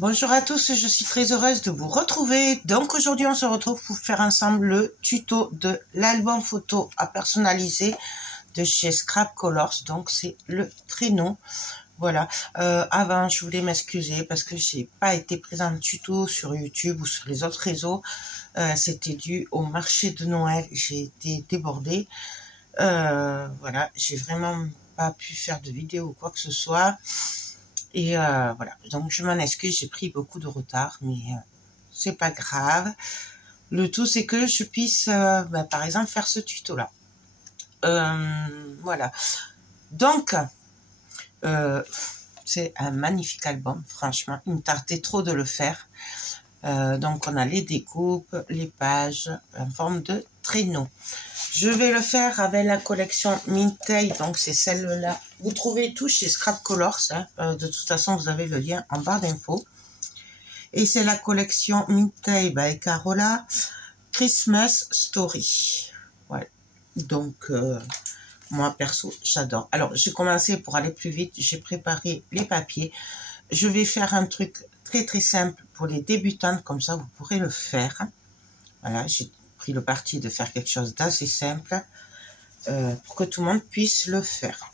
Bonjour à tous, je suis très heureuse de vous retrouver. Donc aujourd'hui on se retrouve pour faire ensemble le tuto de l'album photo à personnaliser de chez Scrap Colors. Donc c'est le traîneau. Voilà. Avant je voulais m'excuser parce que j'ai pas été présente en tuto sur YouTube ou sur les autres réseaux. C'était dû au marché de Noël. J'ai été débordée. Voilà, j'ai vraiment pas pu faire de vidéo ou quoi que ce soit. Et voilà, donc je m'en excuse, j'ai pris beaucoup de retard, mais c'est pas grave. Le tout, c'est que je puisse, par exemple, faire ce tuto-là. Voilà. Donc, c'est un magnifique album, franchement. Il me tardait trop de le faire. Donc, on a les découpes, les pages en forme de traîneau. Je vais le faire avec la collection Mintay, donc c'est celle-là. Vous trouvez tout chez Scrap Colors, hein. De toute façon, vous avez le lien en barre d'infos. Et c'est la collection Mintay by Carola Christmas Story. Voilà. Donc, moi, perso, j'adore. Alors, j'ai commencé pour aller plus vite. J'ai préparé les papiers. Je vais faire un truc très, très simple pour les débutantes. Comme ça, vous pourrez le faire. Voilà, j'ai pris le parti de faire quelque chose d'assez simple pour que tout le monde puisse le faire.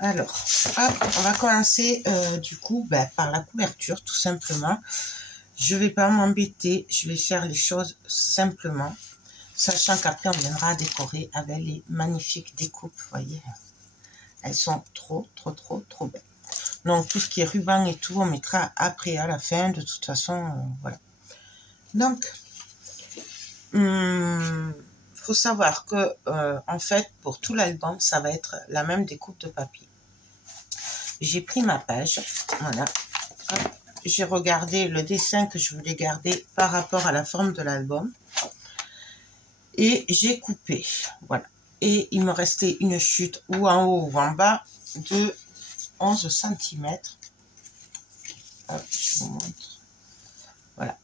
Alors, hop, on va commencer du coup par la couverture, tout simplement. Je vais pas m'embêter, je vais faire les choses simplement, sachant qu'après on viendra décorer avec les magnifiques découpes, vous voyez. Elles sont trop belles. Donc tout ce qui est ruban et tout, on mettra après à la fin, de toute façon, voilà. Donc, faut savoir que en fait pour tout l'album ça va être la même découpe de papier. J'ai pris ma page, voilà, j'ai regardé le dessin que je voulais garder par rapport à la forme de l'album et j'ai coupé, voilà, et il me restait une chute ou en haut ou en bas de 11 cm. Je vous montre, voilà.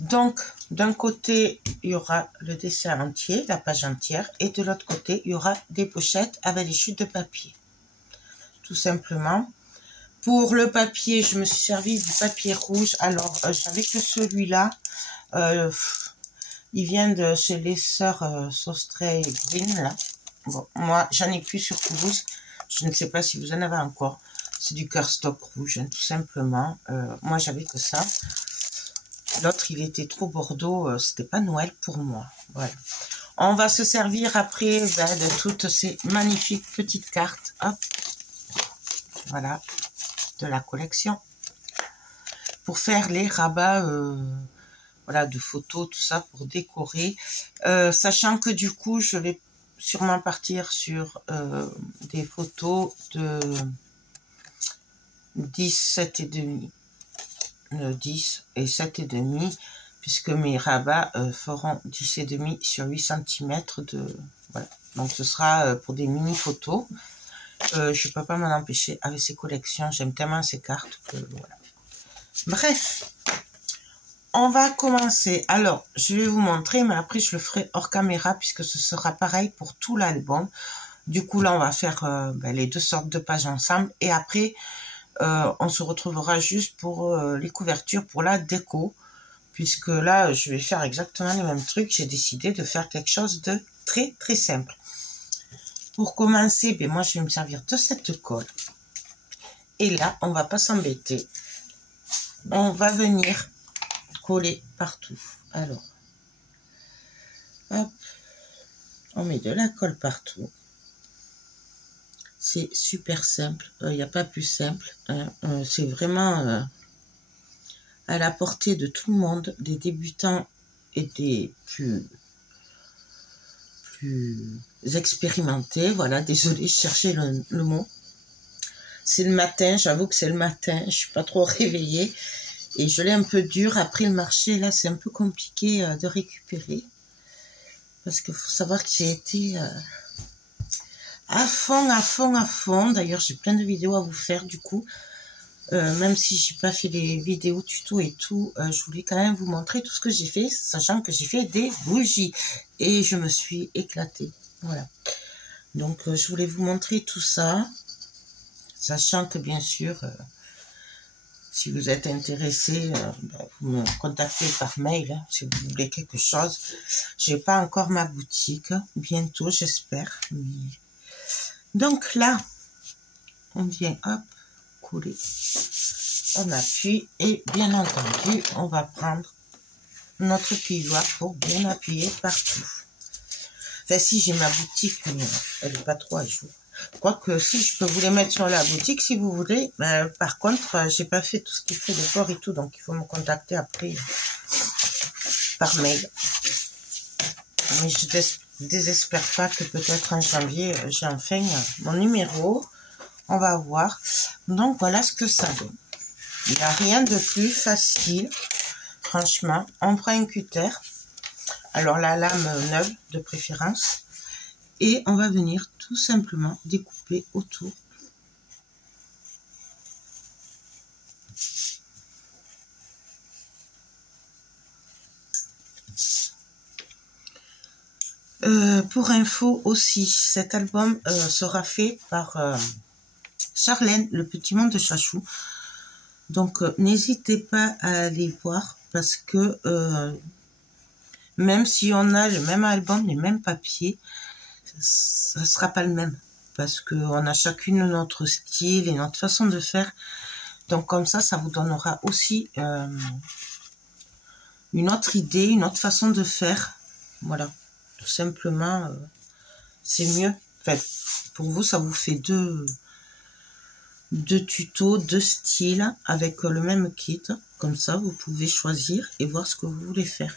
Donc, d'un côté, il y aura le dessin entier, la page entière, et de l'autre côté, il y aura des pochettes avec les chutes de papier. Tout simplement. Pour le papier, je me suis servi du papier rouge. Alors, j'avais que celui-là. Il vient de chez les sœurs Sostray Green, là. Bon, moi, j'en ai plus sur Toulouse. Je ne sais pas si vous en avez encore. C'est du cardstock rouge, hein, tout simplement. Moi, j'avais que ça. L'autre, il était trop bordeaux, c'était pas Noël pour moi. Voilà. On va se servir après de toutes ces magnifiques petites cartes. Hop. Voilà. De la collection. Pour faire les rabats, voilà, de photos, tout ça, pour décorer. Sachant que du coup, je vais sûrement partir sur des photos de 17,5. 10 et 7,5 puisque mes rabats feront 10,5 sur 8 cm de voilà, donc ce sera pour des mini photos. Je peux pas m'en empêcher avec ces collections, j'aime tellement ces cartes que voilà. Bref, on va commencer. Alors je vais vous montrer, mais après je le ferai hors caméra puisque ce sera pareil pour tout l'album. Du coup là on va faire les deux sortes de pages ensemble et après on se retrouvera juste pour les couvertures, pour la déco, puisque là, je vais faire exactement les mêmes trucs. J'ai décidé de faire quelque chose de très simple. Pour commencer, moi, je vais me servir de cette colle. Et là, on va pas s'embêter. On va venir coller partout. Alors, hop, on met de la colle partout. C'est super simple, il n'y a pas plus simple, hein. C'est vraiment à la portée de tout le monde, des débutants et des plus expérimentés. Voilà, désolée, je cherchais le mot. C'est le matin, j'avoue que c'est le matin, je suis pas trop réveillée et je l'ai un peu dur. Après le marché, là, c'est un peu compliqué de récupérer parce qu'il faut savoir que j'ai été... à fond. D'ailleurs, j'ai plein de vidéos à vous faire du coup. Même si j'ai pas fait des vidéos tuto et tout, je voulais quand même vous montrer tout ce que j'ai fait, sachant que j'ai fait des bougies. Et je me suis éclatée. Voilà. Donc, je voulais vous montrer tout ça. Sachant que bien sûr, Si vous êtes intéressé, vous me contactez par mail hein, si vous voulez quelque chose. J'ai pas encore ma boutique, bientôt j'espère. Donc là, on vient hop, couler, on appuie et bien entendu, on va prendre notre pivoine pour bien appuyer partout. Enfin si j'ai ma boutique, mais elle n'est pas trop à jour. Quoique si je peux vous les mettre sur la boutique si vous voulez. Par contre, j'ai pas fait tout ce qu'il faut de port et tout, donc il faut me contacter après par mail. Mais je désespère pas que peut-être en janvier, j'ai enfin mon numéro. On va voir. Donc voilà ce que ça donne. Il n'y a rien de plus facile. Franchement, on prend un cutter. Alors la lame neuve de préférence. Et on va venir tout simplement découper autour. Pour info aussi, cet album sera fait par Charlène, le petit monde de Chachou. Donc n'hésitez pas à aller voir parce que même si on a le même album, les mêmes papiers, ça ne sera pas le même parce qu'on a chacune notre style et notre façon de faire. Donc comme ça vous donnera aussi une autre idée, une autre façon de faire. Voilà, tout simplement, c'est mieux. Enfin, pour vous, ça vous fait deux tutos, deux styles avec le même kit. Comme ça, vous pouvez choisir et voir ce que vous voulez faire.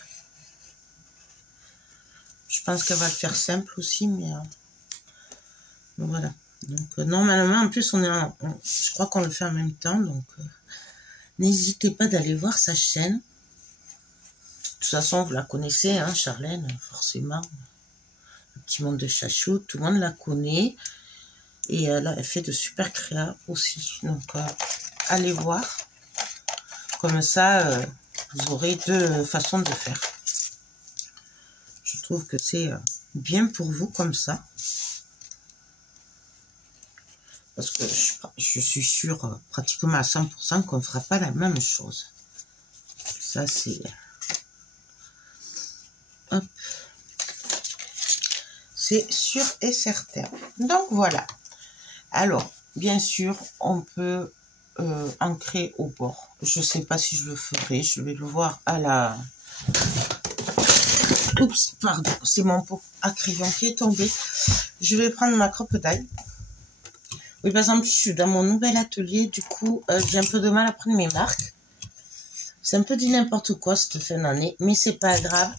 Je pense qu'elle va le faire simple aussi, mais voilà. Donc normalement, en plus, je crois qu'on le fait en même temps. Donc n'hésitez pas d'aller voir sa chaîne. De toute façon, vous la connaissez, hein, Charlène, forcément. Le petit monde de Chachou, tout le monde la connaît. Et là, elle fait de super créas aussi. Donc, allez voir. Comme ça, vous aurez deux façons de faire. Je trouve que c'est bien pour vous comme ça. Parce que je suis sûre pratiquement à 100% qu'on ne fera pas la même chose. Ça, c'est... Hop. C'est sûr et certain. Donc, voilà. Alors, bien sûr, on peut ancrer au bord. Je ne sais pas si je le ferai. Je vais le voir à la... Oups, pardon. C'est mon pot à crayon qui est tombé. Je vais prendre ma crocodile. Oui, par exemple, je suis dans mon nouvel atelier. Du coup, j'ai un peu de mal à prendre mes marques. C'est un peu du n'importe quoi cette fin d'année. Mais c'est pas grave.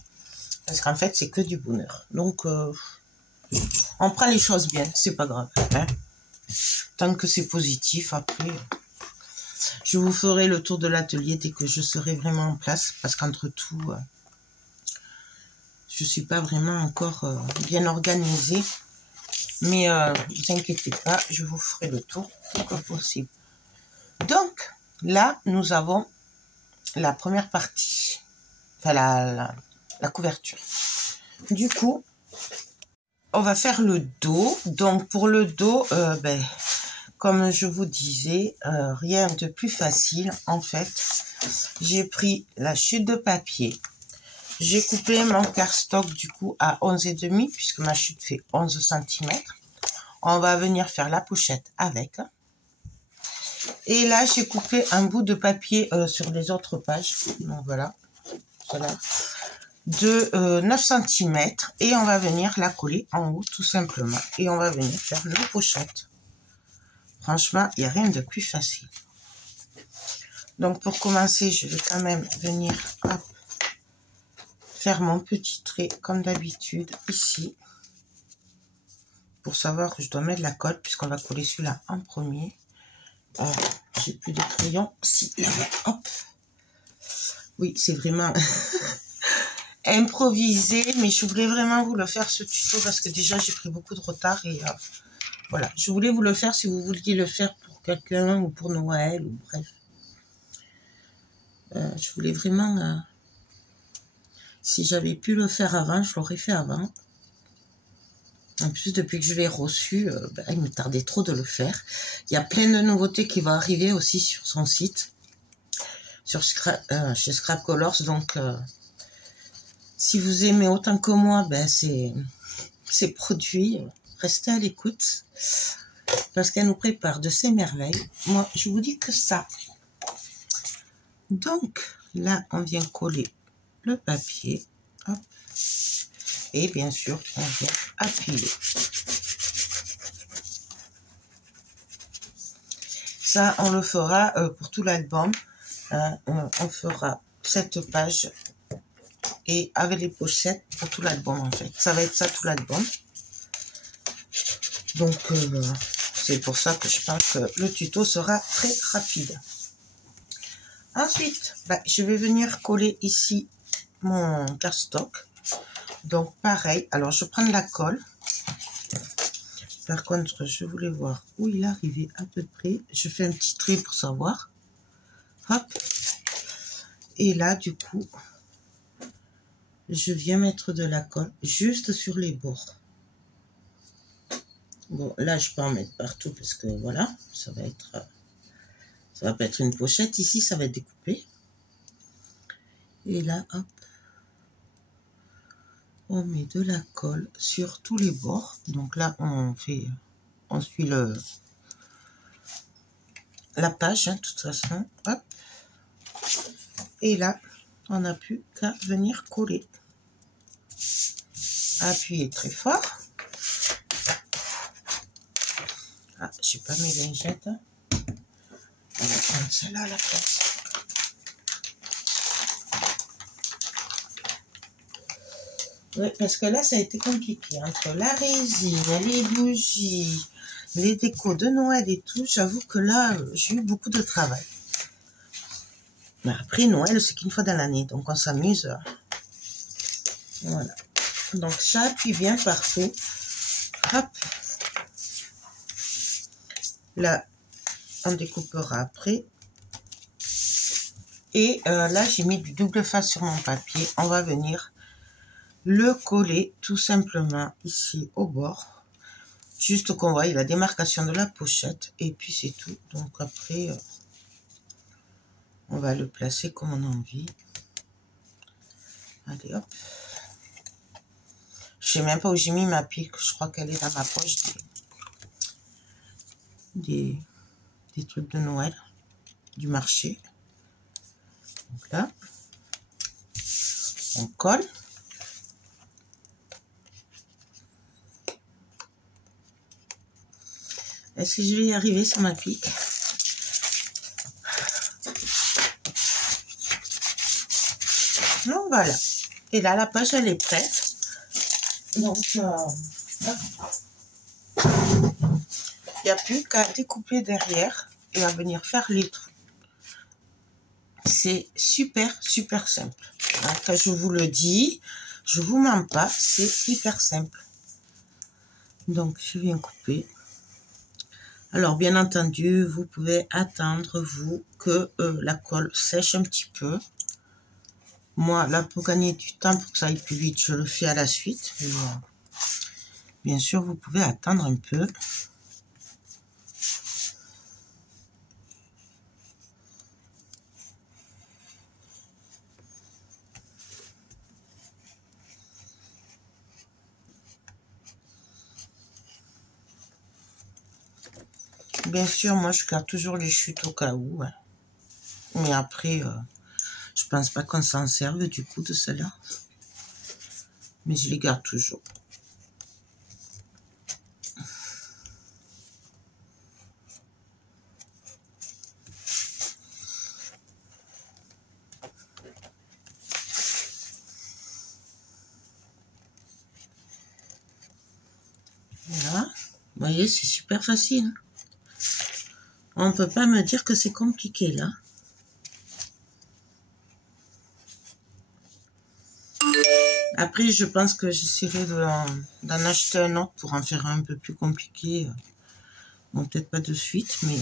Parce qu'en fait, c'est que du bonheur. Donc, on prend les choses bien. C'est pas grave. Hein. Tant que c'est positif, après, je vous ferai le tour de l'atelier dès que je serai vraiment en place. Parce qu'entre tout, je suis pas vraiment encore bien organisée. Mais ne vous inquiétez pas, je vous ferai le tour dès que possible. Donc, là, nous avons la première partie. Enfin, la couverture. Du coup, on va faire le dos. Donc, pour le dos, comme je vous disais, rien de plus facile. En fait, j'ai pris la chute de papier. J'ai coupé mon cardstock du coup à 11,5 puisque ma chute fait 11 cm. On va venir faire la pochette avec. Et là, j'ai coupé un bout de papier sur les autres pages. Donc voilà. Voilà. De 9 cm. Et on va venir la coller en haut tout simplement. Et on va venir faire nos pochettes. Franchement, il n'y a rien de plus facile. Donc pour commencer, je vais quand même venir hop, faire mon petit trait comme d'habitude ici. Pour savoir que je dois mettre la colle puisqu'on va coller celui-là en premier. J'ai plus de crayon. Si, hop. Oui, c'est vraiment improvisé, mais je voulais vraiment vous le faire ce tuto parce que déjà j'ai pris beaucoup de retard et voilà. Je voulais vous le faire si vous vouliez le faire pour quelqu'un ou pour Noël ou bref. Je voulais vraiment... si j'avais pu le faire avant, je l'aurais fait avant. En plus, depuis que je l'ai reçu, il me tardait trop de le faire. Il y a plein de nouveautés qui vont arriver aussi sur son site. chez Scrap Colors. Donc, si vous aimez autant que moi, ben ces produits, restez à l'écoute. Parce qu'elle nous prépare de ces merveilles. Moi, je vous dis que ça. Donc, là, on vient coller le papier. Hop. Et bien sûr, on vient appuyer. Ça, on le fera pour tout l'album. On fera cette page et avec les pochettes pour tout l'album en fait. Ça va être ça tout l'album. Donc, c'est pour ça que je pense que le tuto sera très rapide. Ensuite, je vais venir coller ici mon cardstock. Donc, pareil. Alors, je prends de la colle. Par contre, je voulais voir où il arrivait à peu près. Je fais un petit trait pour savoir. Hop. Et là, du coup, je viens mettre de la colle juste sur les bords. Bon, là, je peux en mettre partout parce que voilà, ça va pas être une pochette. Ici, ça va être découpé. Et là, hop. On met de la colle sur tous les bords. Donc là, on suit la page, hein, de toute façon. Hop. Et là, on n'a plus qu'à venir coller. Appuyez très fort. Ah, j'ai pas mes lingettes. On va prendre celle-là à la place. Oui, parce que là, ça a été compliqué. Entre la résine, les bougies, les décos de Noël et tout, j'avoue que là, j'ai eu beaucoup de travail. Mais après, Noël, c'est qu'une fois dans l'année, donc on s'amuse. Voilà. Donc, j'appuie bien partout. Hop. Là, on découpera après. Et là, j'ai mis du double face sur mon papier. On va venir le coller tout simplement ici au bord. Juste qu'on voit la démarcation de la pochette. Et puis, c'est tout. Donc, après, on va le placer comme on a envie. Allez, hop. Je sais même pas où j'ai mis ma pique. Je crois qu'elle est dans ma poche des trucs de Noël du marché. Donc là, on colle. Est-ce que je vais y arriver sur ma pique? Donc voilà. Et là, la page, elle est prête. Donc, il n'y a plus qu'à découper derrière et à venir faire les trous. C'est super, super simple. Donc, je vous le dis, je vous mens pas, c'est hyper simple. Donc, je viens couper. Alors, bien entendu, vous pouvez attendre, vous, que la colle sèche un petit peu. Moi, là, pour gagner du temps, pour que ça aille plus vite, je le fais à la suite. Mais, bien sûr, vous pouvez attendre un peu. Bien sûr, moi, je garde toujours les chutes au cas où. Hein. Mais après, je pense pas qu'on s'en serve du coup de cela. Mais je les garde toujours. Voilà. Vous voyez, c'est super facile. On ne peut pas me dire que c'est compliqué là. Après, je pense que j'essaierai d'en acheter un autre pour en faire un peu plus compliqué. Bon, peut-être pas de suite, mais...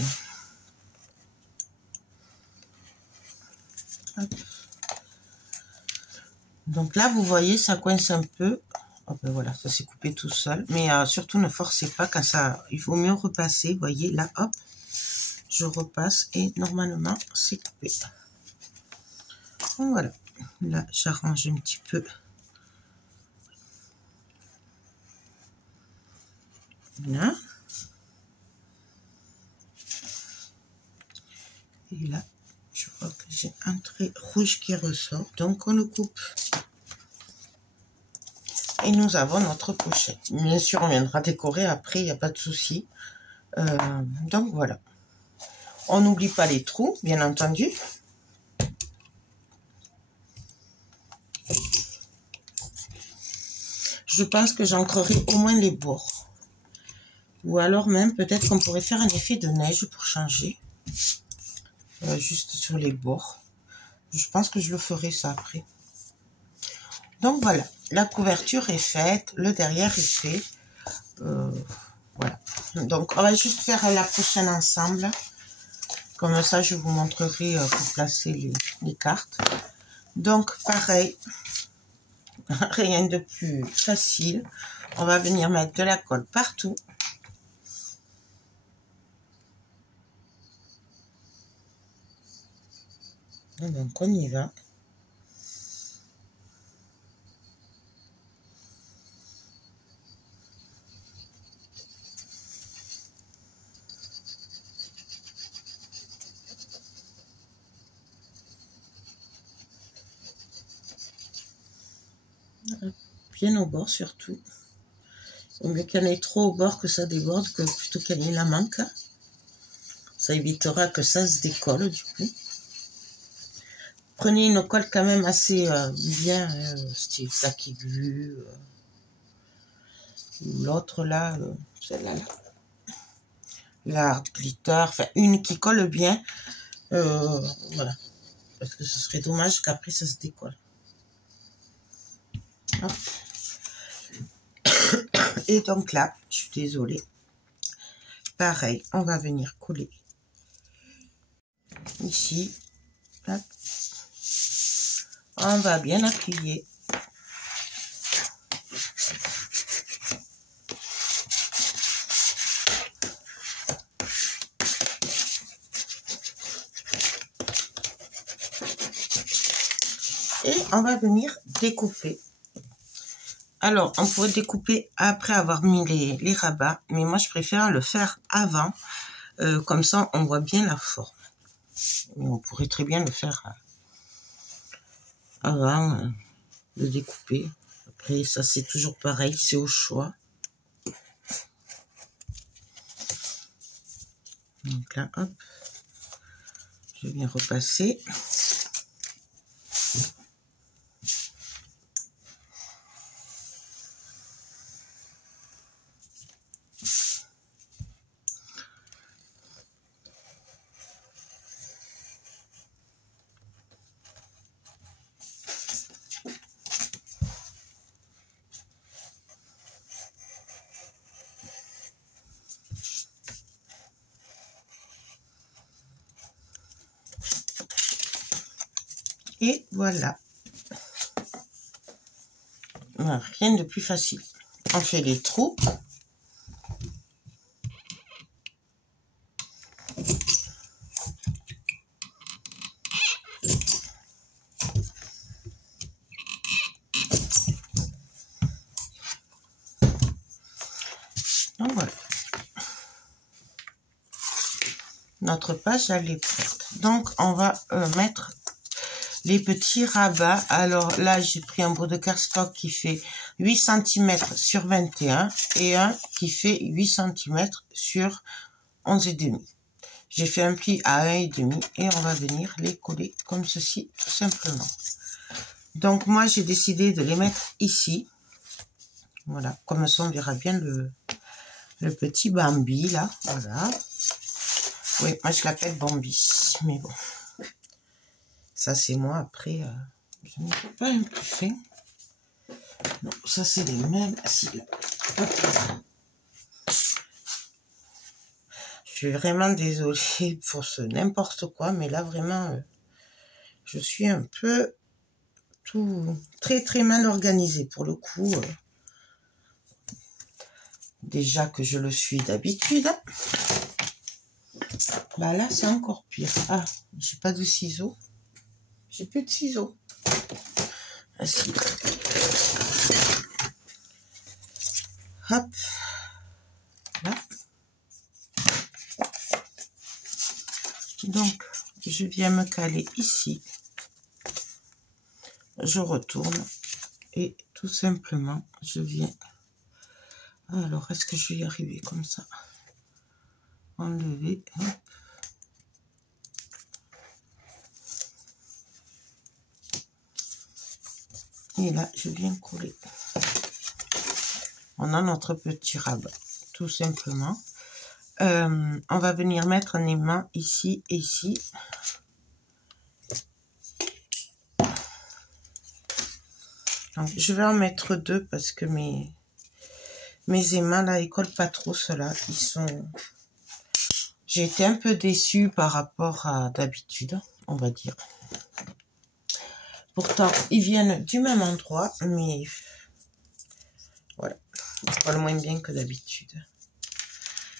Hop. Donc là, vous voyez, ça coince un peu. Oh ben voilà, ça s'est coupé tout seul. Mais surtout, ne forcez pas quand ça... Il vaut mieux repasser. Vous voyez, là, hop. Je repasse et normalement, c'est coupé. Donc voilà, là j'arrange un petit peu. Là. Et là, je vois que j'ai un trait rouge qui ressort, donc on le coupe. Et nous avons notre pochette. Bien sûr, on viendra décorer après, il n'y a pas de souci. Donc voilà. On n'oublie pas les trous, bien entendu. Je pense que j'ancrerai au moins les bords. Ou alors même, peut-être qu'on pourrait faire un effet de neige pour changer. Juste sur les bords. Je pense que je le ferai ça après. Donc voilà, la couverture est faite, le derrière est fait. Voilà. Donc on va juste faire la prochaine ensemble. Comme ça, je vous montrerai pour placer les cartes. Donc pareil, rien de plus facile. On va venir mettre de la colle partout. Donc on y va. Bien au bord surtout. Au mieux qu'il y en ait trop au bord que ça déborde, que plutôt qu'il y ait la manque. Ça évitera que ça se décolle du coup. Prenez une colle quand même assez bien, style Tacky Glue. L'autre là, celle-là, la Hard Glitter, enfin une qui colle bien. Voilà. Parce que ce serait dommage qu'après ça se décolle. Hop. Et donc là, je suis désolée. Pareil, on va venir coller ici. Hop. On va bien appuyer. Et on va venir découper. Alors, on pourrait découper après avoir mis les rabats, mais moi je préfère le faire avant. Comme ça, on voit bien la forme. Mais on pourrait très bien le faire avant de découper. Après, ça c'est toujours pareil, c'est au choix. Donc là, hop, je viens repasser. Et voilà. Rien de plus facile. On fait les trous. Donc voilà. Notre page, elle est prête. Donc, on va mettre les petits rabats. Alors là, j'ai pris un bout de cardstock qui fait 8 cm sur 21 et un qui fait 8 cm sur 11,5. J'ai fait un pli à 1,5 et on va venir les coller comme ceci, tout simplement. Donc moi, j'ai décidé de les mettre ici. Voilà, comme ça, on verra bien le petit Bambi, là. Voilà. Oui, moi, je l'appelle Bambi, mais bon. Ça, c'est moi. Après, je n'ai pas un plus fin. Non, ça, c'est les mêmes. Si, là. Je suis vraiment désolée pour ce n'importe quoi, mais là, vraiment, je suis un peu tout très, très mal organisée pour le coup. Déjà que je le suis d'habitude. Bah là, c'est encore pire. Ah, j'ai pas de ciseaux. J'ai plus de ciseaux. Ainsi. Hop. Là. Donc, je viens me caler ici. Je retourne. Et tout simplement, je viens... Alors, est-ce que je vais y arriver comme ça? Enlever. Hop. Et là, je viens coller. On a notre petit rabat, tout simplement. On va venir mettre un aimant ici et ici. Donc, je vais en mettre deux parce que mes aimants, là, ils collent pas trop, ceux-là. Ils sont... J'ai été un peu déçue par rapport à d'habitude, on va dire. Pourtant, ils viennent du même endroit, mais voilà, c'est pas le moins bien que d'habitude.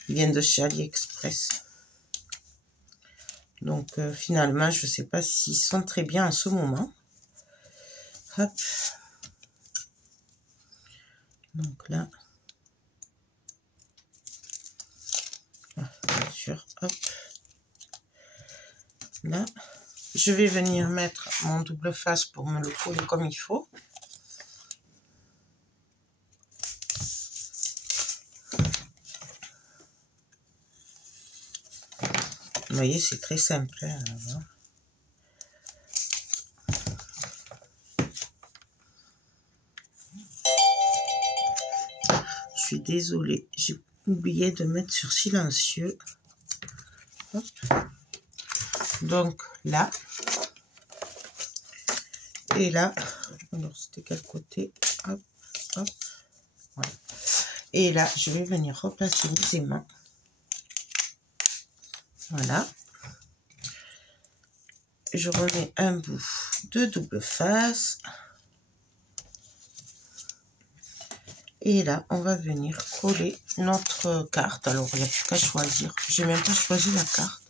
Ils viennent de chez AliExpress. Donc, finalement, je sais pas s'ils sont très bien en ce moment. Hop. Donc là. Bien sûr, hop. Là. Je vais venir mettre mon double face pour me le coller comme il faut. Vous voyez, c'est très simple. Hein, je suis désolée, j'ai oublié de mettre sur silencieux. Hop. Donc là. Et là, alors c'était quel côté? Hop, hop. Voilà. Et là, je vais venir replacer mes aimants. Voilà. Je remets un bout de double face. Et là, on va venir coller notre carte. Alors, il n'y a plus qu'à choisir. J'ai même pas choisi la carte.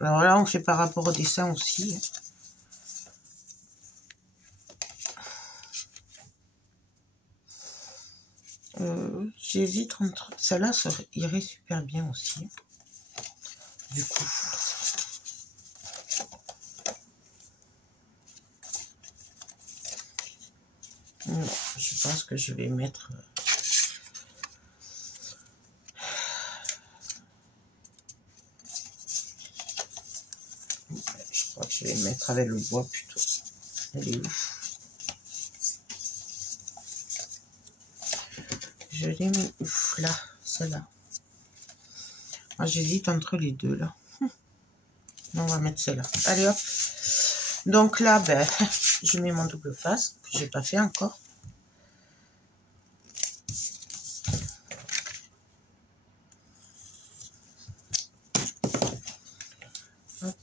Alors là, on fait par rapport au dessin aussi. J'hésite entre... Celle-là irait super bien aussi. Du coup. Non, je pense que je vais mettre... Je crois que je vais mettre avec le bois plutôt. Elle est où? Je l'ai mis où? Là, celle-là. Moi, j'hésite entre les deux, là. On va mettre celle-là. Allez, hop. Donc là, ben, je mets mon double face, que j'ai pas fait encore. Hop.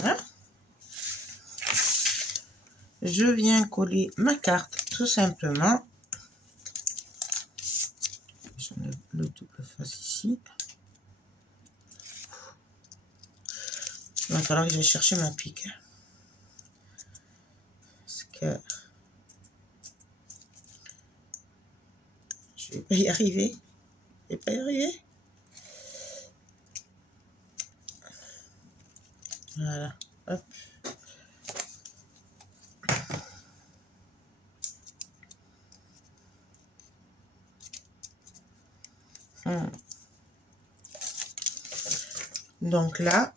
Voilà. Je viens coller ma carte, tout simplement. J'enlève le double face ici. Il va falloir que je cherche ma pique. Parce que je vais pas y arriver. Je vais pas y arriver. Voilà. Hop. Donc là,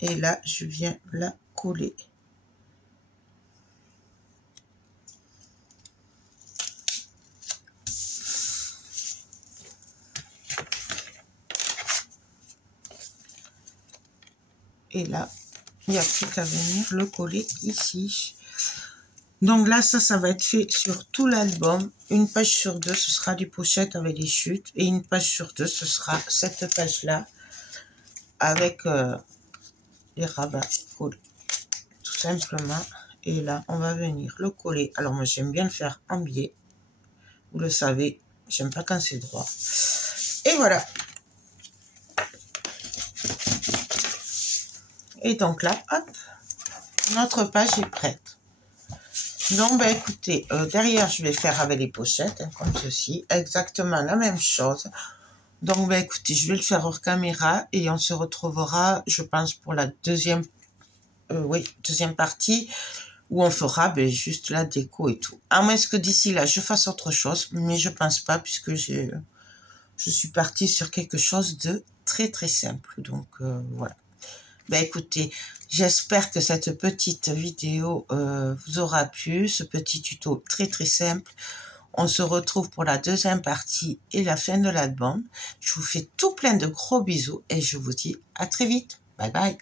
et là, je viens la coller. Et là, il n'y a plus qu'à venir le coller ici. Donc là, ça va être fait sur tout l'album. Une page sur deux, ce sera des pochettes avec des chutes. Et une page sur deux, ce sera cette page-là avec les rabats collent tout simplement. Et là, on va venir le coller. Alors, moi, j'aime bien le faire en biais. Vous le savez, j'aime pas quand c'est droit. Et voilà. Et donc là, hop, notre page est prête. Donc, ben, écoutez, derrière, je vais faire avec les pochettes, hein, comme ceci. Exactement la même chose. Donc, ben, écoutez, je vais le faire hors caméra et on se retrouvera, je pense, pour la deuxième partie où on fera ben, juste la déco et tout. À moins que d'ici là, je fasse autre chose, mais je pense pas puisque je suis partie sur quelque chose de très, très simple. Donc, voilà. Ben, écoutez, j'espère que cette petite vidéo vous aura plu, ce petit tuto très, très simple. On se retrouve pour la deuxième partie et la fin de l'album. Je vous fais tout plein de gros bisous et je vous dis à très vite. Bye bye.